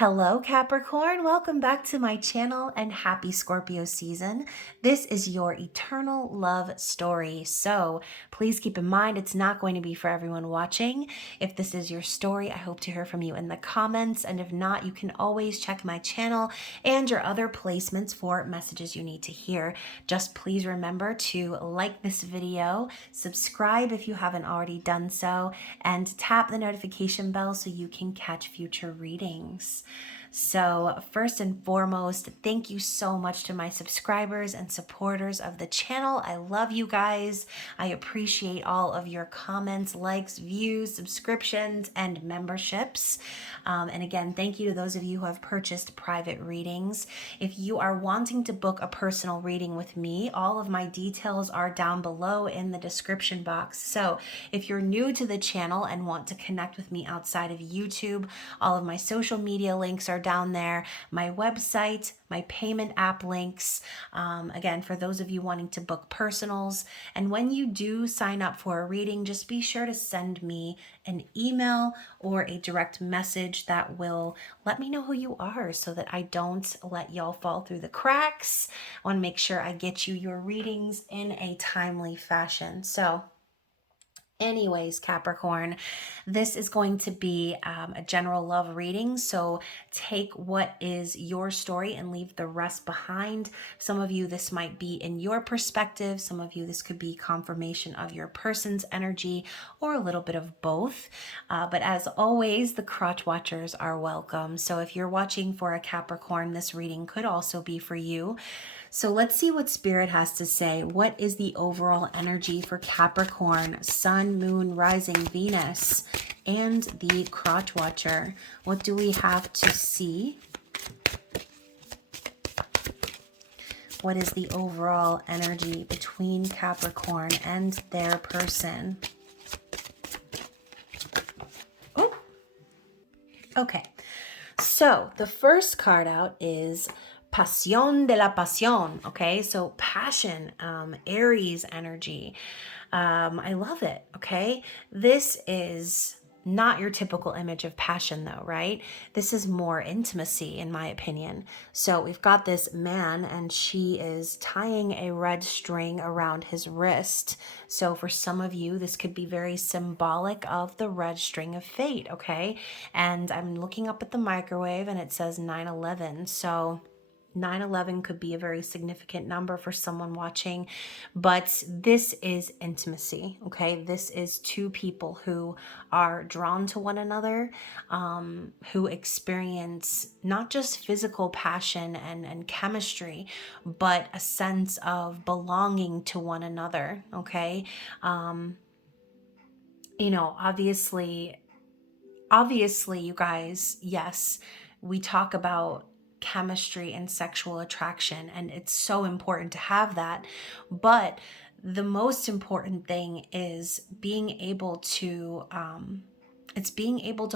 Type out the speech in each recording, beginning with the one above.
Hello Capricorn, welcome back to my channel and happy Scorpio season. This is your eternal love story. So please keep in mind it's not going to be for everyone watching. If this is your story, I hope to hear from you in the comments. And if not, you can always check my channel and your other placements for messages you need to hear. Just please remember to like this video, subscribe if you haven't already done so, and tap the notification bell so you can catch future readings. So first and foremost, thank you so much to my subscribers and supporters of the channel. I love you guys. I appreciate all of your comments, likes, views, subscriptions, and memberships. And again, thank you to those of you who have purchased private readings. If you are wanting to book a personal reading with me, all of my details are down below in the description box. So if you're new to the channel and want to connect with me outside of YouTube, all of my social media links are down there, my website, my payment app links, again, for those of you wanting to book personals. And when you do sign up for a reading, just be sure to send me an email or a direct message that will let me know who you are so that I don't let y'all fall through the cracks. I want to make sure I get you your readings in a timely fashion. So anyways, Capricorn, this is going to be a general love reading. So take what is your story and leave the rest behind. Some of you, this might be in your perspective. Some of you, this could be confirmation of your person's energy or a little bit of both. But as always, the crotch watchers are welcome. So if you're watching for a Capricorn, this reading could also be for you. So let's see what Spirit has to say. What is the overall energy for Capricorn, Sun, Moon, Rising, Venus, and the Crotch Watcher? What do we have to see? What is the overall energy between Capricorn and their person? Oh, okay. So the first card out is Pasión de la Pasión, okay? So passion, Aries energy. I love it, okay? This is not your typical image of passion though, right? This is more intimacy in my opinion. So we've got this man and she is tying a red string around his wrist. So for some of you, this could be very symbolic of the red string of fate, okay? And I'm looking up at the microwave and it says 9/11. So 9/11 could be a very significant number for someone watching, but this is intimacy, okay? This is two people who are drawn to one another, who experience not just physical passion and chemistry, but a sense of belonging to one another, okay? You know, obviously, you guys, yes, we talk about chemistry and sexual attraction, and it's so important to have that. But the most important thing is being able to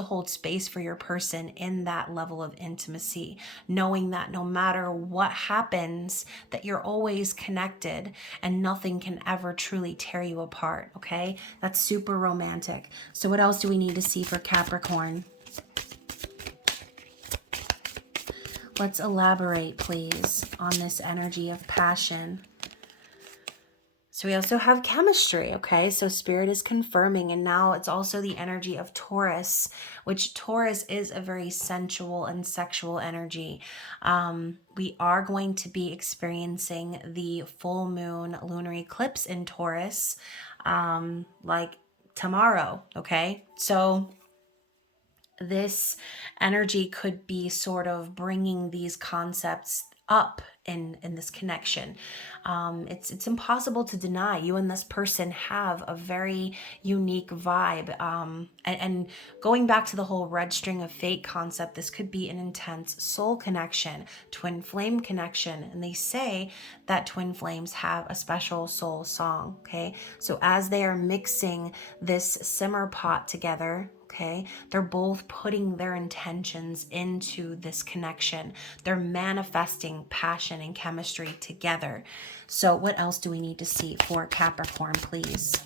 hold space for your person in that level of intimacy, knowing that no matter what happens, that you're always connected and nothing can ever truly tear you apart, okay? That's super romantic. So what else do we need to see for Capricorn? Let's elaborate, please, on this energy of passion. So we also have chemistry, okay? So Spirit is confirming, and now it's also the energy of Taurus, which Taurus is a very sensual and sexual energy. We are going to be experiencing the full moon lunar eclipse in Taurus, like tomorrow, okay? So this energy could be sort of bringing these concepts up in this connection. It's impossible to deny you and this person have a very unique vibe. And going back to the whole red string of fate concept, this could be an intense soul connection, twin flame connection. And they say that twin flames have a special soul song, okay? So as they are mixing this simmer pot together, okay, they're both putting their intentions into this connection. They're manifesting passion and chemistry together. So what else do we need to see for Capricorn, please?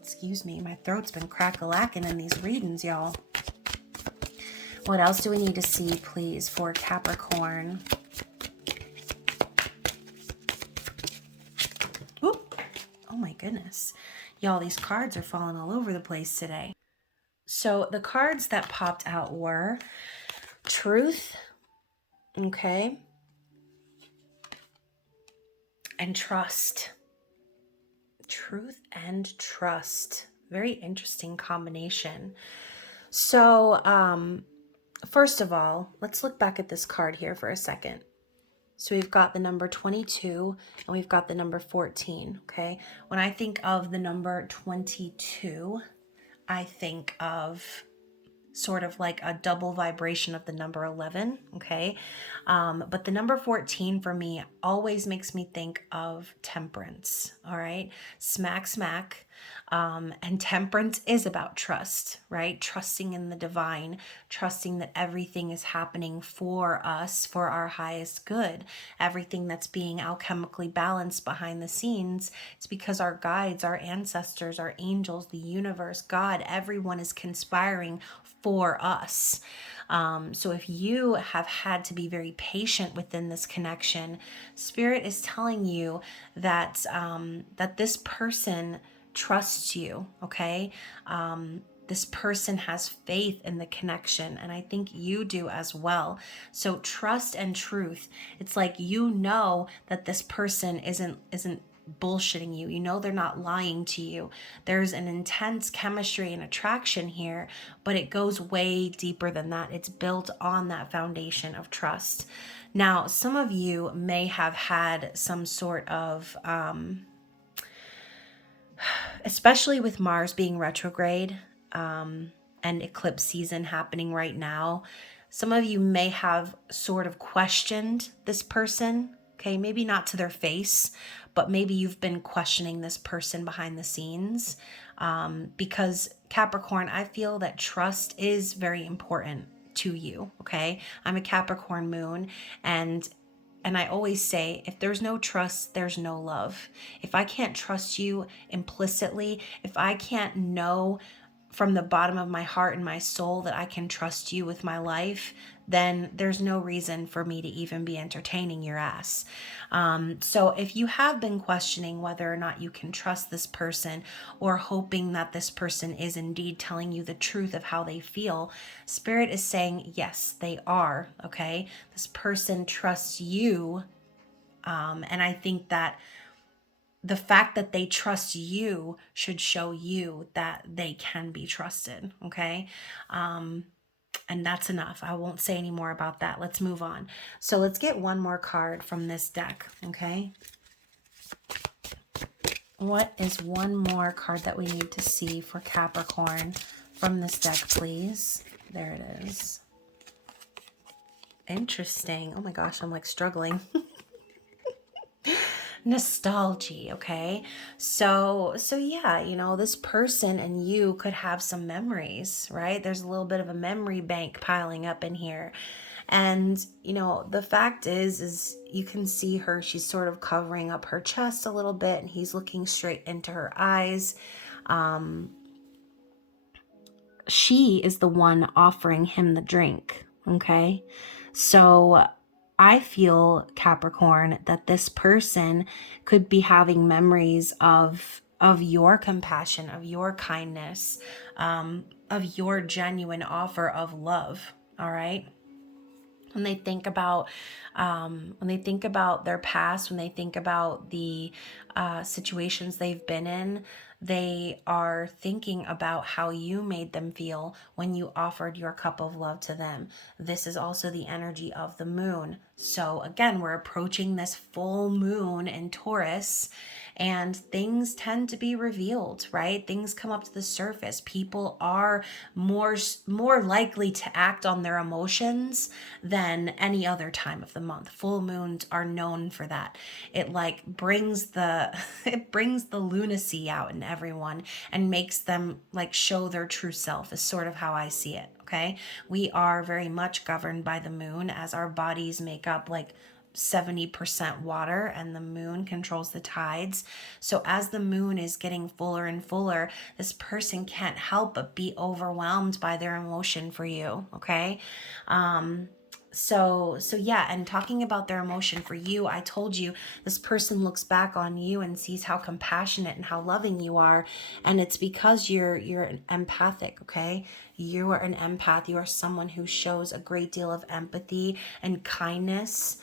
Excuse me, my throat's been crack-a-lacking in these readings, y'all. What else do we need to see, please, for Capricorn? Oop. Oh my goodness. Y'all, these cards are falling all over the place today. So the cards that popped out were Truth, okay, and Trust. Truth and Trust. Very interesting combination. So, first of all, let's look back at this card here for a second. So we've got the number 22 and we've got the number 14, okay? When I think of the number 22, I think of sort of like a double vibration of the number 11, okay? But the number 14 for me always makes me think of temperance, all right? Smack, smack. And temperance is about trust, right? Trusting in the divine, trusting that everything is happening for us, for our highest good. Everything that's being alchemically balanced behind the scenes, it's because our guides, our ancestors, our angels, the universe, God, everyone is conspiring for us. So if you have had to be very patient within this connection, Spirit is telling you that that this person trusts you, okay? This person has faith in the connection, and I think you do as well. So trust and truth. It's like you know that this person isn't bullshitting you. You know they're not lying to you. There's an intense chemistry and attraction here, but it goes way deeper than that. It's built on that foundation of trust. Now, some of you may have had some sort of especially with Mars being retrograde and eclipse season happening right now, some of you may have sort of questioned this person, okay? Maybe not to their face, but maybe you've been questioning this person behind the scenes because Capricorn, I feel that trust is very important to you, okay? I'm a Capricorn moon, and I always say, if there's no trust, there's no love. If I can't trust you implicitly, if I can't know from the bottom of my heart and my soul that I can trust you with my life, then there's no reason for me to even be entertaining your ass. So if you have been questioning whether or not you can trust this person, or hoping that this person is indeed telling you the truth of how they feel, Spirit is saying, yes, they are, okay? This person trusts you. And I think that the fact that they trust you should show you that they can be trusted, okay? And that's enough. I won't say any more about that. Let's move on. So let's get one more card from this deck, okay? What is one more card that we need to see for Capricorn from this deck, please? There it is. Interesting. Oh my gosh, I'm like struggling. Nostalgia, okay? So yeah, you know, this person and you could have some memories, right? There's a little bit of a memory bank piling up in here. And, you know, the fact is you can see her, she's sort of covering up her chest a little bit, and he's looking straight into her eyes. She is the one offering him the drink, okay? So I feel, Capricorn, that this person could be having memories of your compassion, of your kindness, of your genuine offer of love, all right? When they think about their past, when they think about the situations they've been in, they are thinking about how you made them feel when you offered your cup of love to them. This is also the energy of the moon. So again, we're approaching this full moon in Taurus, and things tend to be revealed, right? Things come up to the surface. People are more likely to act on their emotions than any other time of the month. Full moons are known for that. It like brings the it brings the lunacy out in everyone and makes them like show their true self, is sort of how I see it. Okay, we are very much governed by the moon, as our bodies make up like 70% water, and the moon controls the tides. So as the moon is getting fuller and fuller, this person can't help but be overwhelmed by their emotion for you, okay? So yeah, and talking about their emotion for you, I told you this person looks back on you and sees how compassionate and how loving you are, and it's because you're an empathic, okay? You are an empath. You are someone who shows a great deal of empathy and kindness.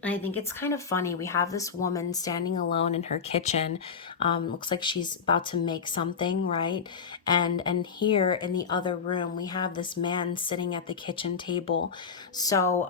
And I think it's kind of funny. We have this woman standing alone in her kitchen. Looks like she's about to make something, right? And here in the other room, we have this man sitting at the kitchen table. So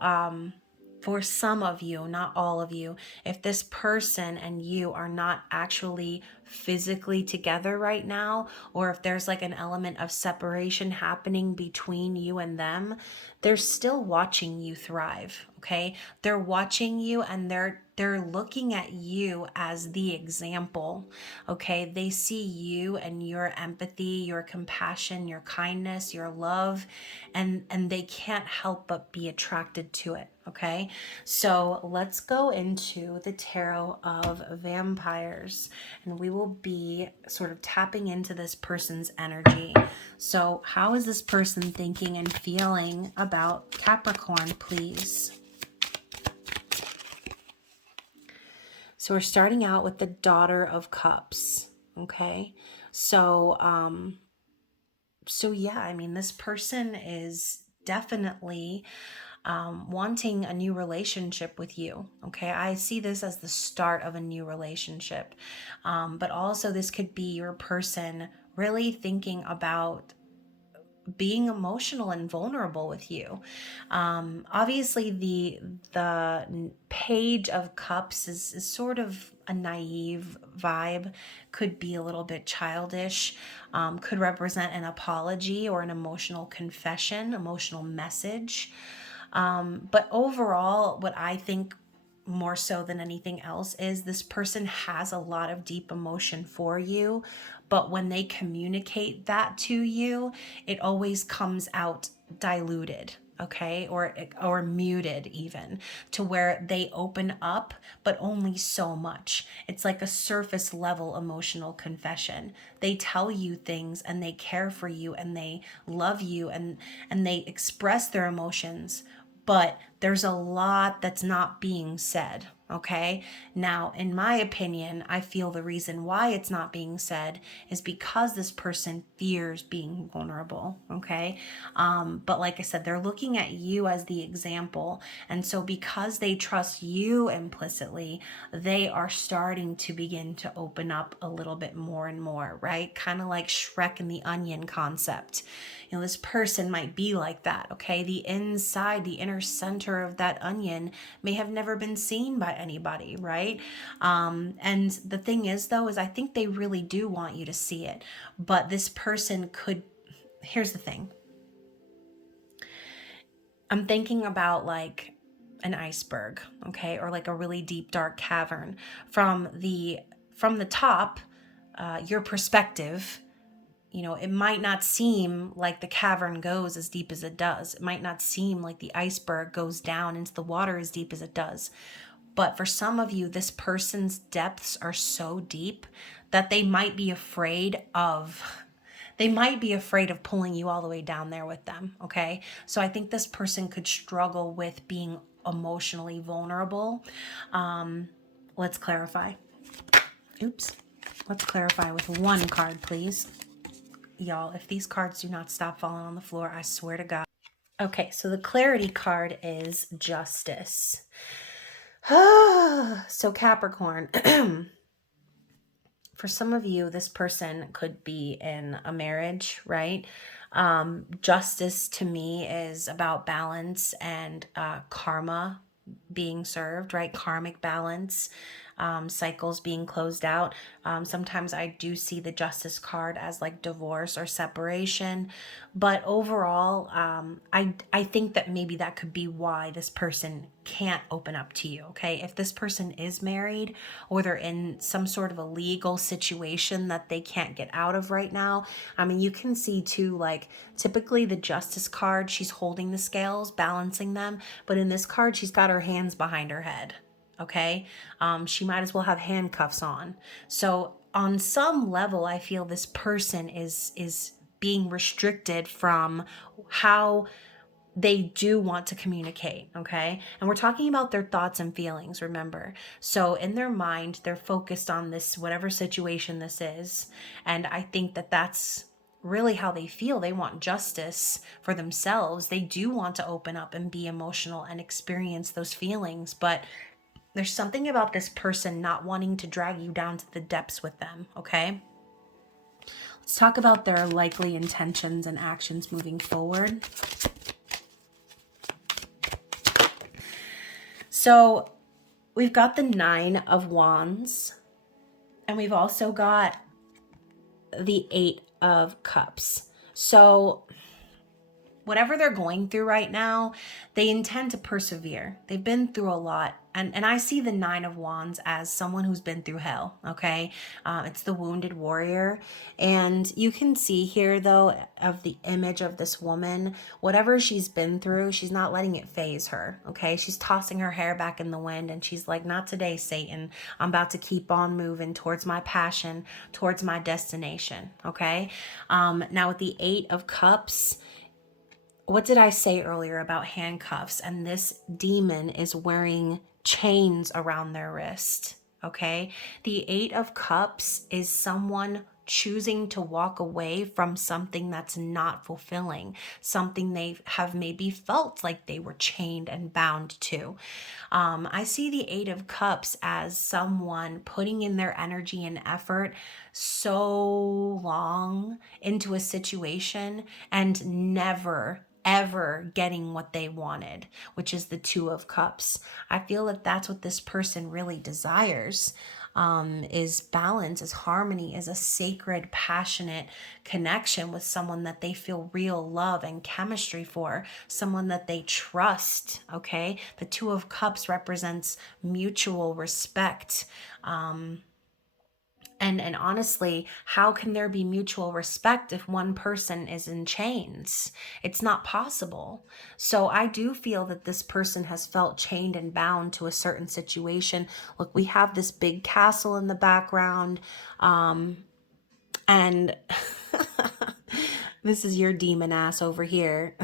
for some of you, not all of you, if this person and you are not actually physically together right now, or if there's like an element of separation happening between you and them, they're still watching you thrive, okay? They're watching you, and they're looking at you as the example, okay? They see you and your empathy, your compassion, your kindness, your love, and they can't help but be attracted to it, okay? So let's go into the tarot of vampires, and we will be sort of tapping into this person's energy. So how is this person thinking and feeling about Capricorn, please? So we're starting out with the Daughter of Cups, okay? So yeah, I mean, this person is definitely wanting a new relationship with you, okay? I see this as the start of a new relationship, but also this could be your person really thinking about being emotional and vulnerable with you. Obviously, the Page of Cups is sort of a naive vibe, could be a little bit childish, could represent an apology or an emotional confession, emotional message. But overall, what I think more so than anything else is this person has a lot of deep emotion for you, but when they communicate that to you, it always comes out diluted, okay, or muted, even to where they open up, but only so much. It's like a surface level emotional confession. They tell you things, and they care for you, and they love you, and they express their emotions, but there's a lot that's not being said, okay? Now, in my opinion, I feel the reason why it's not being said is because this person fears being vulnerable, okay? But like I said, they're looking at you as the example. And so because they trust you implicitly, they are starting to begin to open up a little bit more and more, right? Kind of like Shrek and the Onion concept. You know, this person might be like that, okay? The inside, the inner center of that onion may have never been seen by anybody, right? And the thing is, though, is I think they really do want you to see it. But this person could, here's the thing. I'm thinking about like an iceberg, okay? Or like a really deep, dark cavern. From the top, your perspective, you know, it might not seem like the cavern goes as deep as it does. It might not seem like the iceberg goes down into the water as deep as it does. But for some of you, this person's depths are so deep that they might be afraid of pulling you all the way down there with them, okay? So I think this person could struggle with being emotionally vulnerable. Let's clarify. Oops. Let's clarify with one card, please. Y'all, if these cards do not stop falling on the floor, I swear to God. Okay, so the clarity card is Justice. So Capricorn, for some of you, this person could be in a marriage, right? Justice to me is about balance and karma being served, right? Karmic balance. cycles being closed out. Sometimes I do see the Justice card as like divorce or separation, but overall, I think that maybe that could be why this person can't open up to you. Okay, if this person is married or they're in some sort of a legal situation that they can't get out of right now, I mean, you can see too, like typically the Justice card, she's holding the scales, balancing them, but in this card, she's got her hands behind her head. Okay, she might as well have handcuffs on. So on some level, I feel this person is being restricted from how they do want to communicate, okay? And we're talking about their thoughts and feelings, remember. So in their mind, they're focused on this, whatever situation this is. And I think that that's really how they feel. They want justice for themselves. They do want to open up and be emotional and experience those feelings, but there's something about this person not wanting to drag you down to the depths with them, okay? Let's talk about their likely intentions and actions moving forward. So we've got the 9 of Wands, and we've also got the 8 of Cups. So whatever they're going through right now, they intend to persevere. They've been through a lot. And I see the 9 of Wands as someone who's been through hell, okay? It's the wounded warrior. And you can see here, though, of the image of this woman, whatever she's been through, she's not letting it faze her, okay? She's tossing her hair back in the wind, and she's like, not today, Satan. I'm about to keep on moving towards my passion, towards my destination, okay? Now, with the 8 of Cups, what did I say earlier about handcuffs? And this demon is wearing chains around their wrist, okay? The 8 of Cups is someone choosing to walk away from something that's not fulfilling, something they have maybe felt like they were chained and bound to. I see the 8 of Cups as someone putting in their energy and effort so long into a situation and never ever getting what they wanted, which is the 2 of Cups. I feel that that's what this person really desires, is balance, is harmony, is a sacred, passionate connection with someone that they feel real love and chemistry for, someone that they trust, okay? The 2 of Cups represents mutual respect. And honestly, how can there be mutual respect if one person is in chains? It's not possible. So I do feel that this person has felt chained and bound to a certain situation. Look, we have this big castle in the background. And this is your demon ass over here,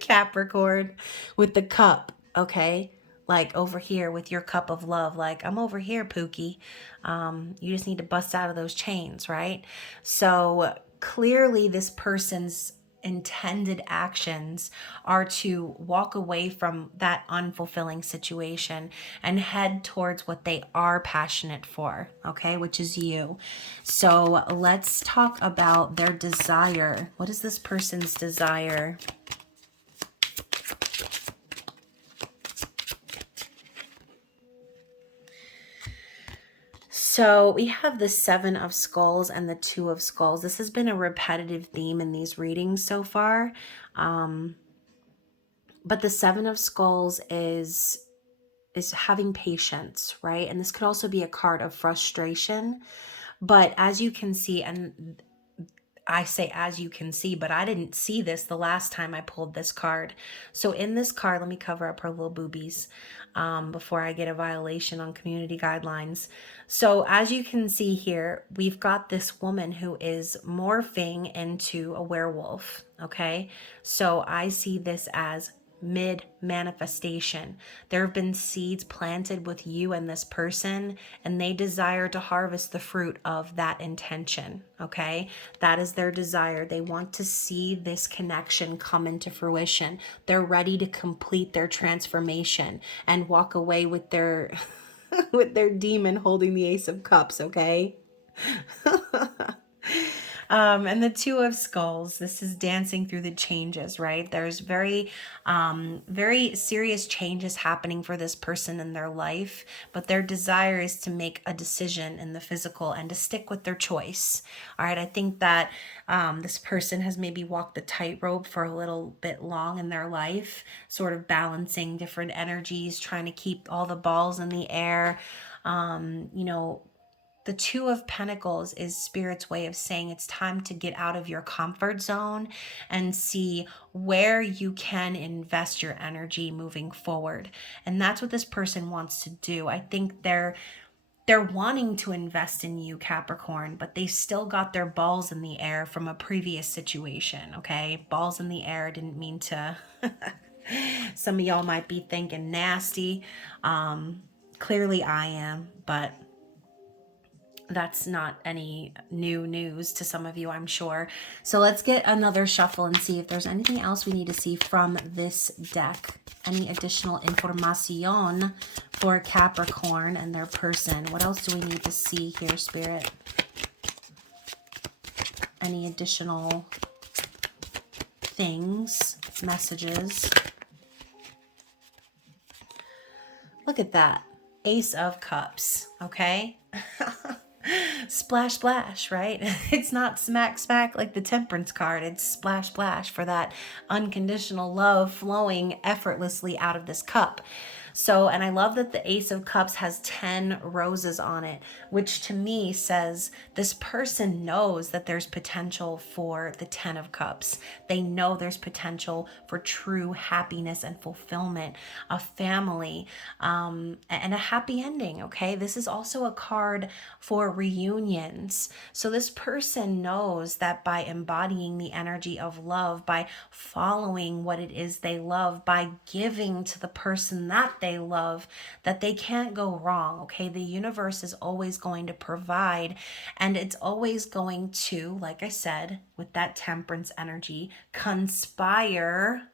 Capricorn, with the cup, okay? Like over here with your cup of love, like I'm over here, Pookie. You just need to bust out of those chains, right? So clearly this person's intended actions are to walk away from that unfulfilling situation and head towards what they are passionate for, okay, which is you. So let's talk about their desire. What is this person's desire? So we have the 7 of Skulls and the 2 of Skulls. This has been a repetitive theme in these readings so far. But the 7 of Skulls is having patience, right? And this could also be a card of frustration. But as you can see, and I say as you can see, but I didn't see this the last time I pulled this card. So in this card, let me cover up her little boobies before I get a violation on community guidelines. So as you can see here, we've got this woman who is morphing into a werewolf, okay? So I see this as mid-manifestation. There have been seeds planted with you and this person, and they desire to harvest the fruit of that intention, okay? That is their desire. They want to see this connection come into fruition. They're ready to complete their transformation and walk away with their with their demon holding the Ace of Cups, okay? And the Two of Skulls, this is dancing through the changes, right? There's very serious changes happening for this person in their life, but their desire is to make a decision in the physical and to stick with their choice. All right, I think that this person has maybe walked the tightrope for a little bit long in their life, sort of balancing different energies, trying to keep all the balls in the air. The Two of Pentacles is Spirit's way of saying it's time to get out of your comfort zone and see where you can invest your energy moving forward. And that's what this person wants to do. I think they're wanting to invest in you, Capricorn, but they still got their balls in the air from a previous situation, okay? Balls in the air didn't mean to... Some of y'all might be thinking nasty. Clearly I am, but that's not any new news to some of you, I'm sure. So let's get another shuffle and see if there's anything else we need to see from this deck. Any additional information for Capricorn and their person. What else do we need to see here, Spirit? Any additional things, messages? Look at that. Ace of Cups, okay? Splash, splash, right? It's not smack, smack like the Temperance card. It's splash, splash for that unconditional love flowing effortlessly out of this cup. So, and I love that the Ace of Cups has 10 roses on it, which to me says this person knows that there's potential for the 10 of Cups. They know there's potential for true happiness and fulfillment, a family, and a happy ending, okay? This is also a card for reunions. So this person knows that by embodying the energy of love, by following what it is they love, by giving to the person that they love, that they can't go wrong, okay? The universe is always going to provide, and it's always going to, like I said, with that Temperance energy, conspire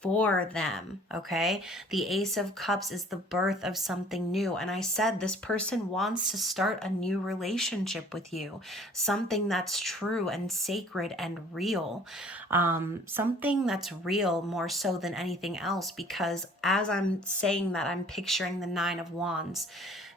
for them, okay? The Ace of Cups is the birth of something new. And I said this person wants to start a new relationship with you, something that's true and sacred and real. Something that's real more so than anything else, because as I'm saying that, I'm picturing the Nine of Wands.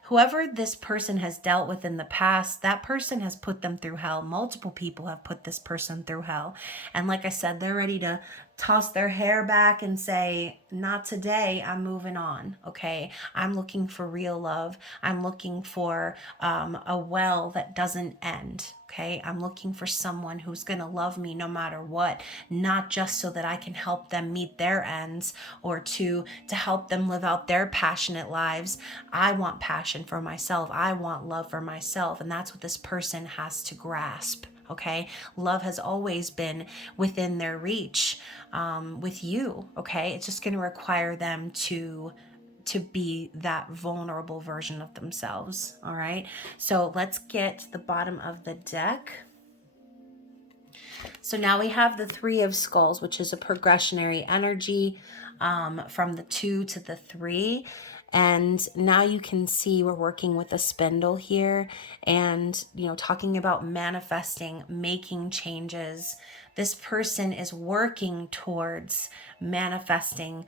Whoever this person has dealt with in the past, that person has put them through hell. Multiple people have put this person through hell. And like I said, they're ready to toss their hair back and say, not today, I'm moving on, okay? I'm looking for real love. I'm looking for a well that doesn't end, okay? I'm looking for someone who's going to love me no matter what, not just so that I can help them meet their ends or to help them live out their passionate lives. I want passion for myself. I want love for myself, and that's what this person has to grasp. Okay, love has always been within their reach with you. Okay, it's just going to require them to be that vulnerable version of themselves. All right, so let's get to the bottom of the deck. So now we have the Three of Skulls, which is a progressionary energy from the 2 to the 3. And now you can see we're working with a spindle here and, talking about manifesting, making changes. This person is working towards manifesting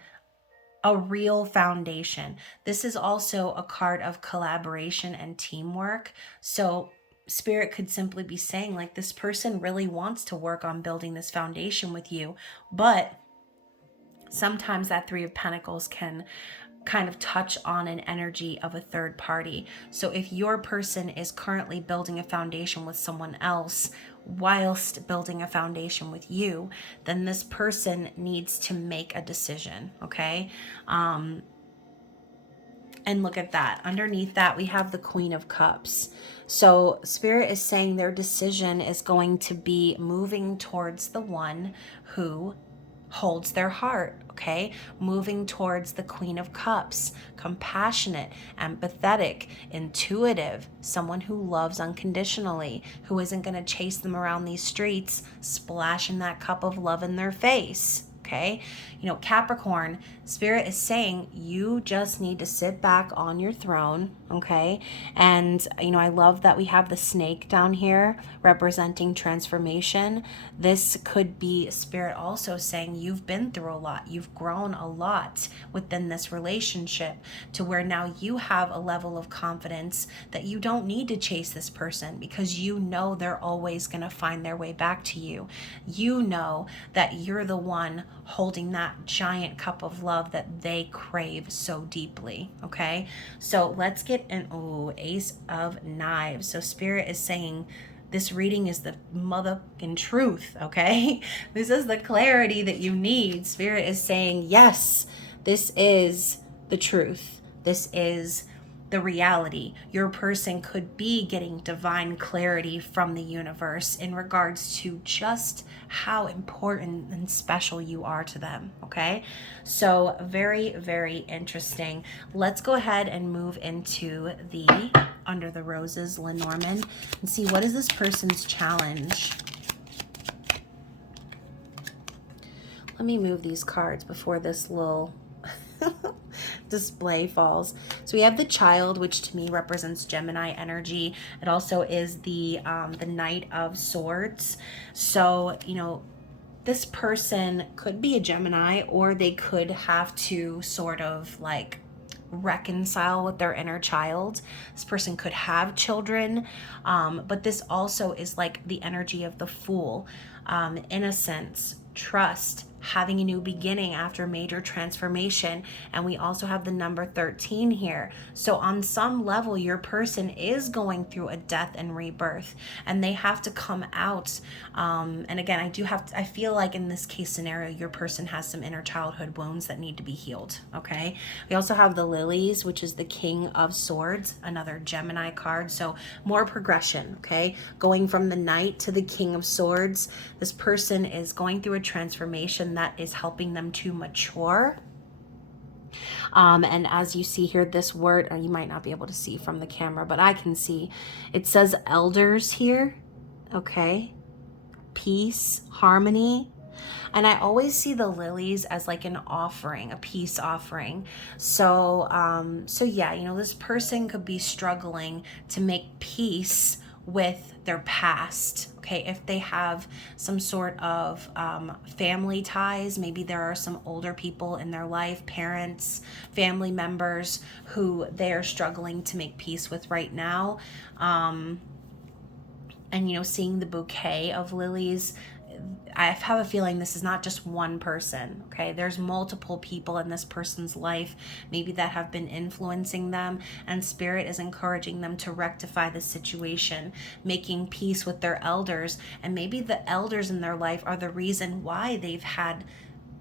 a real foundation. This is also a card of collaboration and teamwork. So Spirit could simply be saying, like, this person really wants to work on building this foundation with you, but sometimes that Three of Pentacles can kind of touch on an energy of a third party. So if your person is currently building a foundation with someone else whilst building a foundation with you, then this person needs to make a decision, okay? And look at that. Underneath that, we have the Queen of Cups. So Spirit is saying their decision is going to be moving towards the one who holds their heart, okay? Moving towards the Queen of Cups, compassionate, empathetic, intuitive, someone who loves unconditionally, who isn't going to chase them around these streets, splashing that cup of love in their face, okay? You know, Capricorn, Spirit is saying you just need to sit back on your throne, okay? And, you know, I love that we have the snake down here representing transformation. This could be Spirit also saying you've been through a lot, you've grown a lot within this relationship to where now you have a level of confidence that you don't need to chase this person because you know they're always going to find their way back to you. You know that you're the one holding that giant cup of love that they crave so deeply, okay? So let's get an Ace of Knives. So Spirit is saying this reading is the motherfucking truth, okay? This is the clarity that you need. Spirit is saying, yes, this is the truth. This is the reality. Your person could be getting divine clarity from the universe in regards to just how important and special you are to them, okay? So very, very interesting. Let's go ahead and move into the Under the Roses, Lenormand, and see what is this person's challenge. Let me move these cards before this little display falls. So we have the Child, which to me represents Gemini energy. It also is the Knight of Swords. So, you know, this person could be a Gemini, or they could have to sort of like reconcile with their inner child. This person could have children, but this also is like the energy of the Fool, innocence, trust, having a new beginning after major transformation. And we also have the number 13 here. So on some level, your person is going through a death and rebirth, and they have to come out. And again, I feel like in this case scenario, your person has some inner childhood wounds that need to be healed, okay? We also have the Lilies, which is the King of Swords, another Gemini card. So more progression, okay? Going from the Knight to the King of Swords. This person is going through a transformation that is helping them to mature. And as you see here, this word, you might not be able to see from the camera, but I can see, it says elders here, okay? Peace, harmony. And I always see the lilies as like an offering, a peace offering. So, so yeah, you know, this person could be struggling to make peace with their past, okay? If they have some sort of family ties, maybe there are some older people in their life, parents, family members who they are struggling to make peace with right now. And, you know, seeing the bouquet of lilies, I have a feeling this is not just one person, okay? There's multiple people in this person's life, maybe that have been influencing them, and Spirit is encouraging them to rectify the situation, making peace with their elders. And maybe the elders in their life are the reason why they've had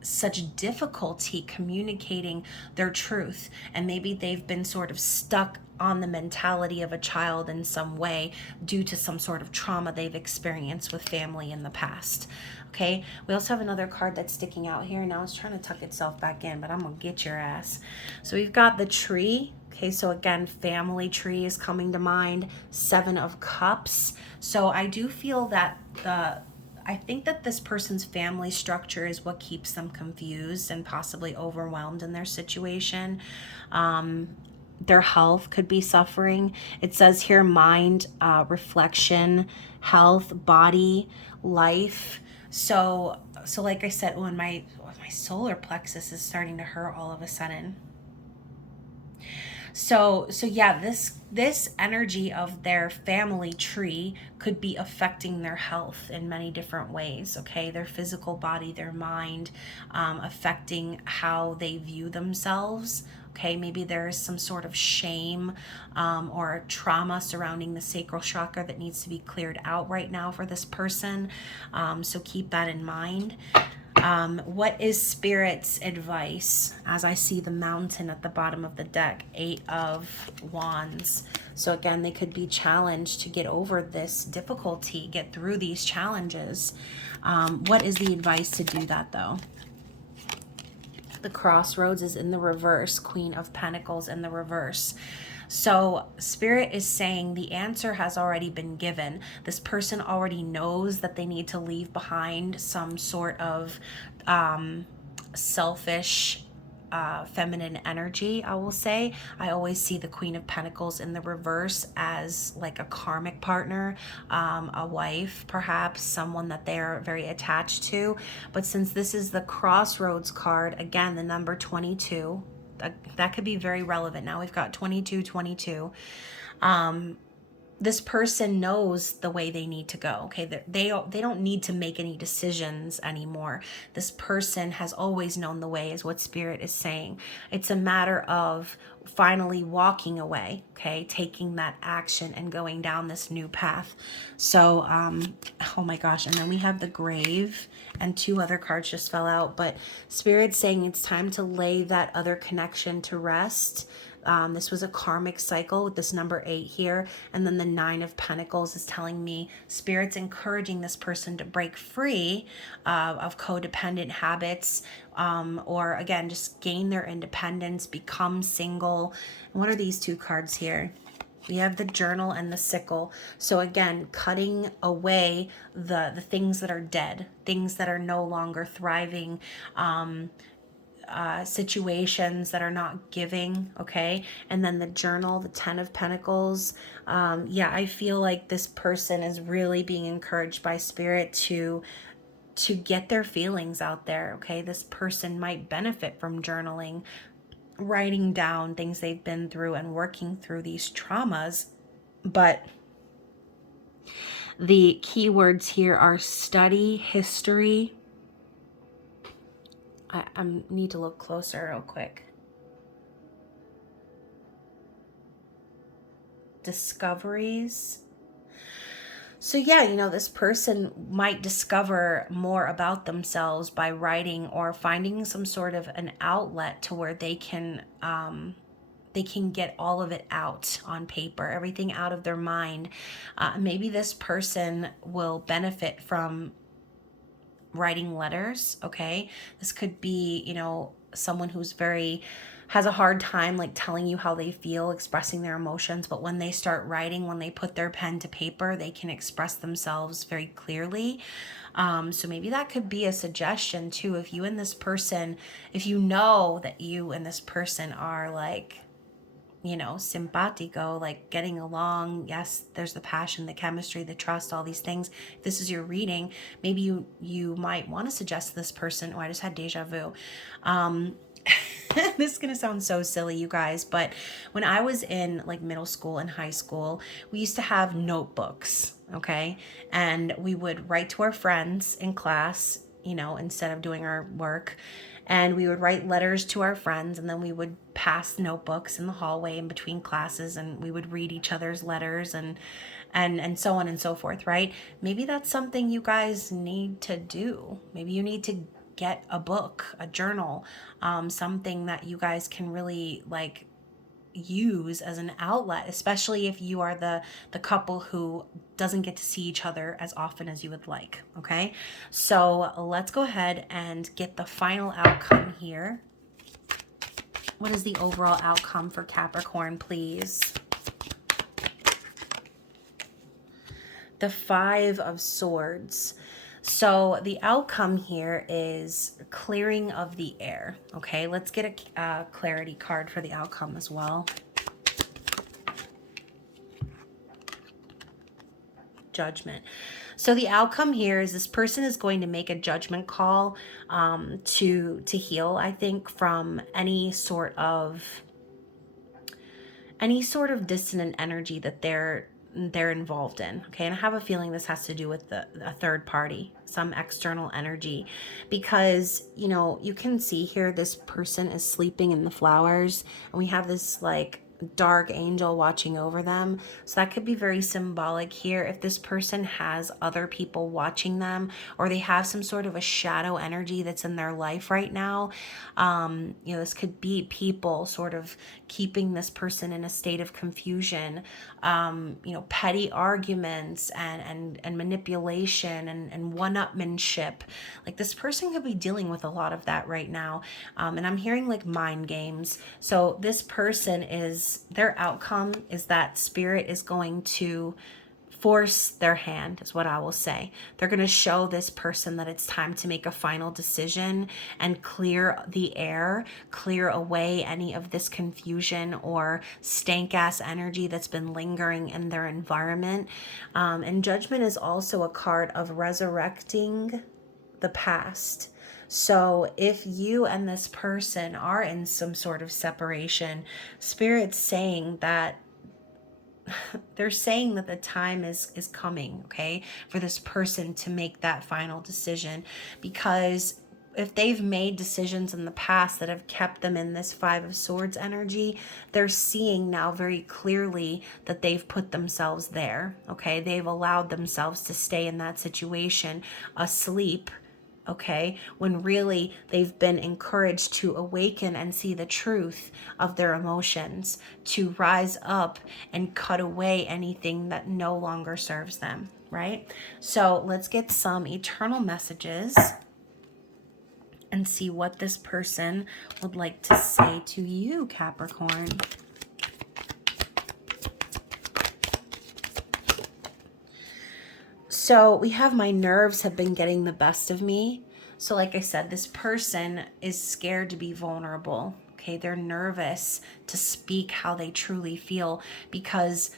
such difficulty communicating their truth, and maybe they've been sort of stuck on the mentality of a child in some way due to some sort of trauma they've experienced with family in the past. Okay, we also have another card that's sticking out here. Now it's trying to tuck itself back in, but I'm gonna get your ass. So we've got the Tree. Okay, so again, family tree is coming to mind. 7 of Cups. So I do feel that I think that this person's family structure is what keeps them confused and possibly overwhelmed in their situation. Their health could be suffering. It says here mind, reflection, health, body, life. So like I said, when my solar plexus is starting to hurt all of a sudden. So yeah, this energy of their family tree could be affecting their health in many different ways, okay? Their physical body, their mind, affecting how they view themselves, okay? Maybe there is some sort of shame or trauma surrounding the sacral chakra that needs to be cleared out right now for this person. So keep that in mind. What is Spirit's advice as I see the Mountain at the bottom of the deck? 8 of Wands. So again, they could be challenged to get over this difficulty, get through these challenges. What is the advice to do that though? The Crossroads is in the reverse. Queen of Pentacles in the reverse. So Spirit is saying the answer has already been given. This person already knows that they need to leave behind some sort of selfish, feminine energy, I will say. I always see the Queen of Pentacles in the reverse as like a karmic partner, a wife, perhaps someone that they're very attached to. But since this is the Crossroads card, again, the number 22, that could be very relevant. Now we've got 2222. This person knows the way they need to go. Okay, they don't need to make any decisions anymore. This person has always known the way, is what Spirit is saying. It's a matter of finally walking away, okay, taking that action and going down this new path. So oh my gosh, and then we have the Grave, and two other cards just fell out, but Spirit's saying it's time to lay that other connection to rest. This was a karmic cycle with this number 8 here. And then the 9 of Pentacles is telling me Spirit's encouraging this person to break free of codependent habits, or again, just gain their independence, become single. And what are these two cards here? We have the Journal and the Sickle. So again, cutting away the things that are dead, things that are no longer thriving, situations that are not giving, okay? And then the Journal, the 10 of Pentacles. Yeah, I feel like this person is really being encouraged by Spirit to get their feelings out there, okay? This person might benefit from journaling, writing down things they've been through and working through these traumas. But the keywords here are study, history. I need to look closer real quick. Discoveries. So yeah, you know, this person might discover more about themselves by writing or finding some sort of an outlet to where they can get all of it out on paper, everything out of their mind. Maybe this person will benefit from writing letters, okay? This could be, you know, someone who's has a hard time like telling you how they feel, expressing their emotions, but when they start writing, when they put their pen to paper, they can express themselves very clearly. So maybe that could be a suggestion too. If you and this person, if you know that you and this person are like, you know, simpatico, like getting along. Yes, there's the passion, the chemistry, the trust, all these things. If this is your reading, maybe you might want to suggest to this person. Oh, I just had deja vu. This is going to sound so silly, you guys, but when I was in like middle school and high school, we used to have notebooks, okay? And we would write to our friends in class, you know, instead of doing our work. And we would write letters to our friends, and then we would pass notebooks in the hallway in between classes, and we would read each other's letters and so on and so forth, right? Maybe that's something you guys need to do. Maybe you need to get a book, a journal, something that you guys can really like use as an outlet, especially if you are the couple who doesn't get to see each other as often as you would like, okay? So let's go ahead and get the final outcome here. What is the overall outcome for Capricorn, please? The 5 of Swords. So the outcome here is clearing of the air. Okay, let's get a clarity card for the outcome as well. Judgment. So the outcome here is this person is going to make a judgment call to heal, I think, from any sort of dissonant energy that they're involved in, okay? And I have a feeling this has to do with a third party, some external energy, because, you know, you can see here this person is sleeping in the flowers, and we have this like dark angel watching over them. So that could be very symbolic here. If this person has other people watching them, or they have some sort of a shadow energy that's in their life right now, you know, this could be people sort of keeping this person in a state of confusion, you know, petty arguments and manipulation and one-upmanship. Like this person could be dealing with a lot of that right now. And I'm hearing like mind games. So this person their outcome is that Spirit is going to force their hand, is what I will say. They're going to show this person that it's time to make a final decision and clear the air, clear away any of this confusion or stank ass energy that's been lingering in their environment. And Judgment is also a card of resurrecting the past. So if you and this person are in some sort of separation, Spirit's saying that they're saying that the time is coming, okay, for this person to make that final decision. Because if they've made decisions in the past that have kept them in this Five of Swords energy, they're seeing now very clearly that they've put themselves there, okay? They've allowed themselves to stay in that situation asleep, okay, when really they've been encouraged to awaken and see the truth of their emotions, to rise up and cut away anything that no longer serves them, right? So let's get some eternal messages and see what this person would like to say to you, Capricorn. So we have my nerves have been getting the best of me. So like I said, this person is scared to be vulnerable. Okay, they're nervous to speak how they truly feel, because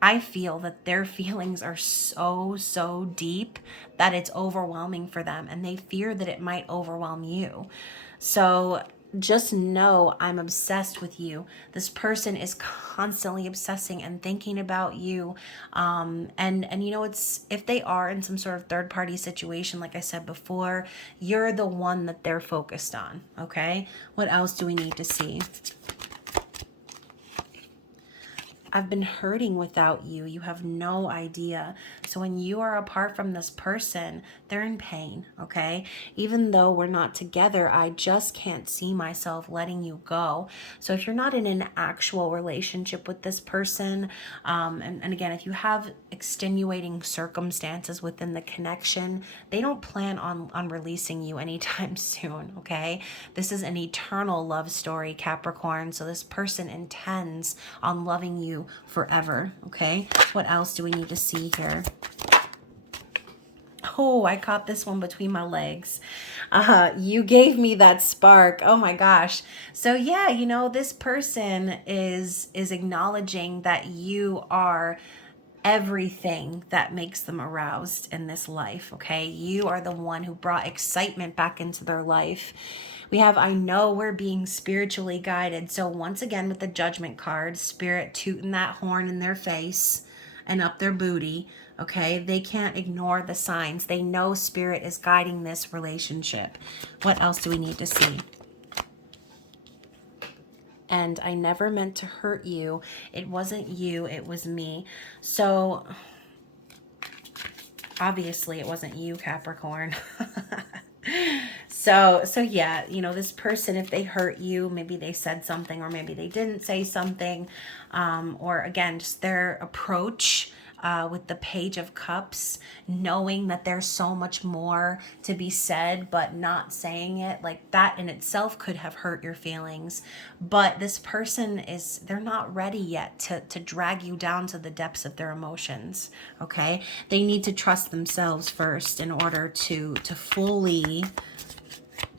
I feel that their feelings are so deep that it's overwhelming for them, and they fear that it might overwhelm you. So just know I'm obsessed with you. This person is constantly obsessing and thinking about you. And you know, it's, if they are in some sort of third party situation, like I said before, you're the one that they're focused on. Okay. What else do we need to see? I've been hurting without you. You have no idea. So when you are apart from this person, they're in pain, okay? Even though we're not together, I just can't see myself letting you go. So if you're not in an actual relationship with this person, and again, if you have extenuating circumstances within the connection, they don't plan on releasing you anytime soon, okay? This is an eternal love story, Capricorn. So this person intends on loving you forever, okay? What else do we need to see here? Oh, I caught this one between my legs. You gave me that spark. Oh my gosh. So yeah, you know, this person is acknowledging that you are everything that makes them aroused in this life, okay? You are the one who brought excitement back into their life. We have, I know we're being spiritually guided. So once again, with the Judgment card, Spirit tooting that horn in their face and up their booty, okay? They can't ignore the signs. They know Spirit is guiding this relationship. What else do we need to see? And I never meant to hurt you. It wasn't you, it was me. So obviously it wasn't you, Capricorn. So yeah, you know, this person, if they hurt you, maybe they said something or maybe they didn't say something, or again, just their approach with the Page of Cups, knowing that there's so much more to be said but not saying it, like that in itself could have hurt your feelings. But this person is, they're not ready yet to drag you down to the depths of their emotions, okay? They need to trust themselves first in order to fully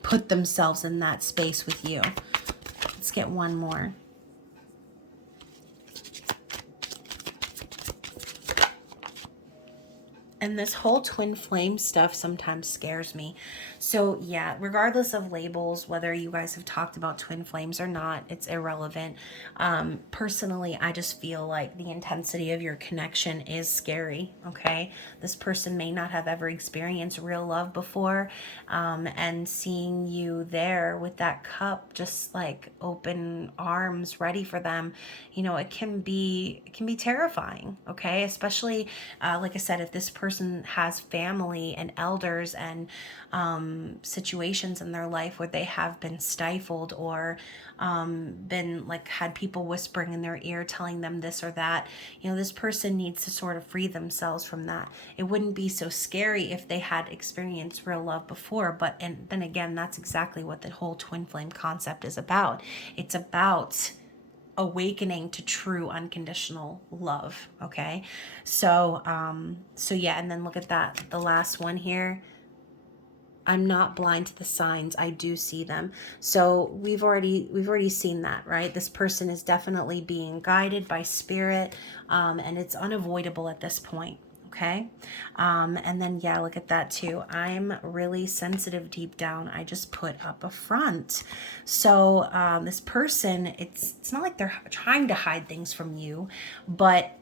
put themselves in that space with you. Let's get one more. And this whole twin flame stuff sometimes scares me. So yeah, regardless of labels, whether you guys have talked about twin flames or not, it's irrelevant. Personally, I just feel like the intensity of your connection is scary, okay? This person may not have ever experienced real love before, and seeing you there with that cup, just like open arms ready for them, you know, it can be terrifying, okay? Especially, like I said, if this person has family and elders and situations in their life where they have been stifled or been like had people whispering in their ear telling them this or that, you know, this person needs to sort of free themselves from that. It wouldn't be so scary if they had experienced real love before, but and then again, that's exactly what the whole twin flame concept is about. It's about awakening to true unconditional love. Okay. So yeah, and then look at that. The last one here. I'm not blind to the signs. I do see them. So we've already seen that, right? This person is definitely being guided by spirit, and it's unavoidable at this point. Okay. And then, yeah, look at that too. I'm really sensitive deep down. I just put up a front. So this person, it's not like they're trying to hide things from you, but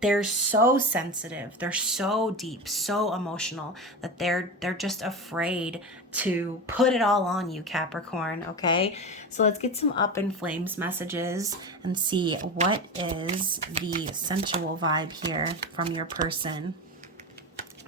they're so sensitive, they're so deep, so emotional, that they're just afraid to put it all on you, Capricorn. Okay, so let's get some up in flames messages and see what is the sensual vibe here from your person,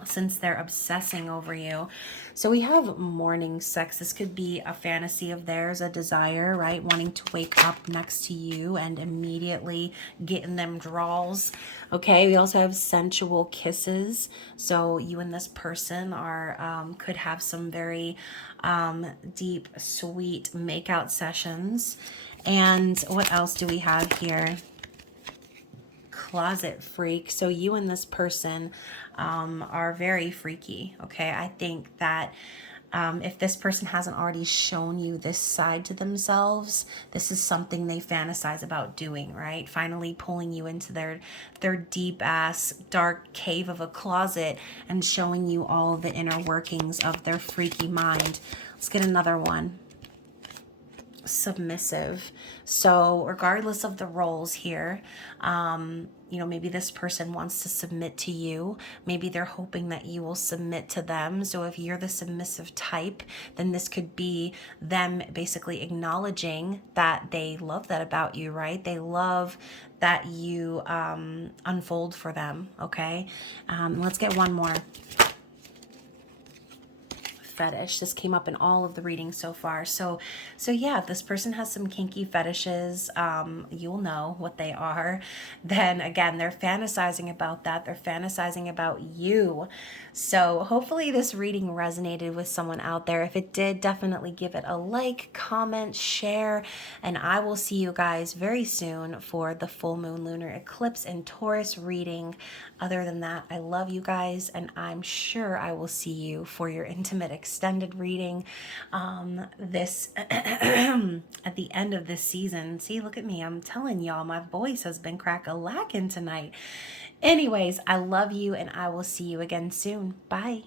since they're obsessing over you. So we have morning sex. This could be a fantasy of theirs, a desire, right? Wanting to wake up next to you and immediately get in them draws. Okay, we also have sensual kisses. So you and this person are could have some very deep, sweet makeout sessions. And what else do we have here? Closet freak. So you and this person are very freaky. Okay, I think that if this person hasn't already shown you this side to themselves, this is something they fantasize about doing, right? Finally pulling you into their deep ass dark cave of a closet and showing you all the inner workings of their freaky mind. Let's get another one. Submissive. So regardless of the roles here, you know, maybe this person wants to submit to you. Maybe they're hoping that you will submit to them. So if you're the submissive type, then this could be them basically acknowledging that they love that about you, right? They love that you unfold for them. Okay. Let's get one more. Fetish. This came up in all of the readings so far. So yeah, if this person has some kinky fetishes, you'll know what they are. Then again, they're fantasizing about that. They're fantasizing about you. So hopefully this reading resonated with someone out there. If it did, definitely give it a like, comment, share, and I will see you guys very soon for the full moon lunar eclipse in Taurus reading. Other than that, I love you guys, and I'm sure I will see you for your intimate extended reading this at the end of this season. See, look at me. I'm telling y'all, my voice has been crack-a-lacking tonight. Anyways, I love you, and I will see you again soon. Bye.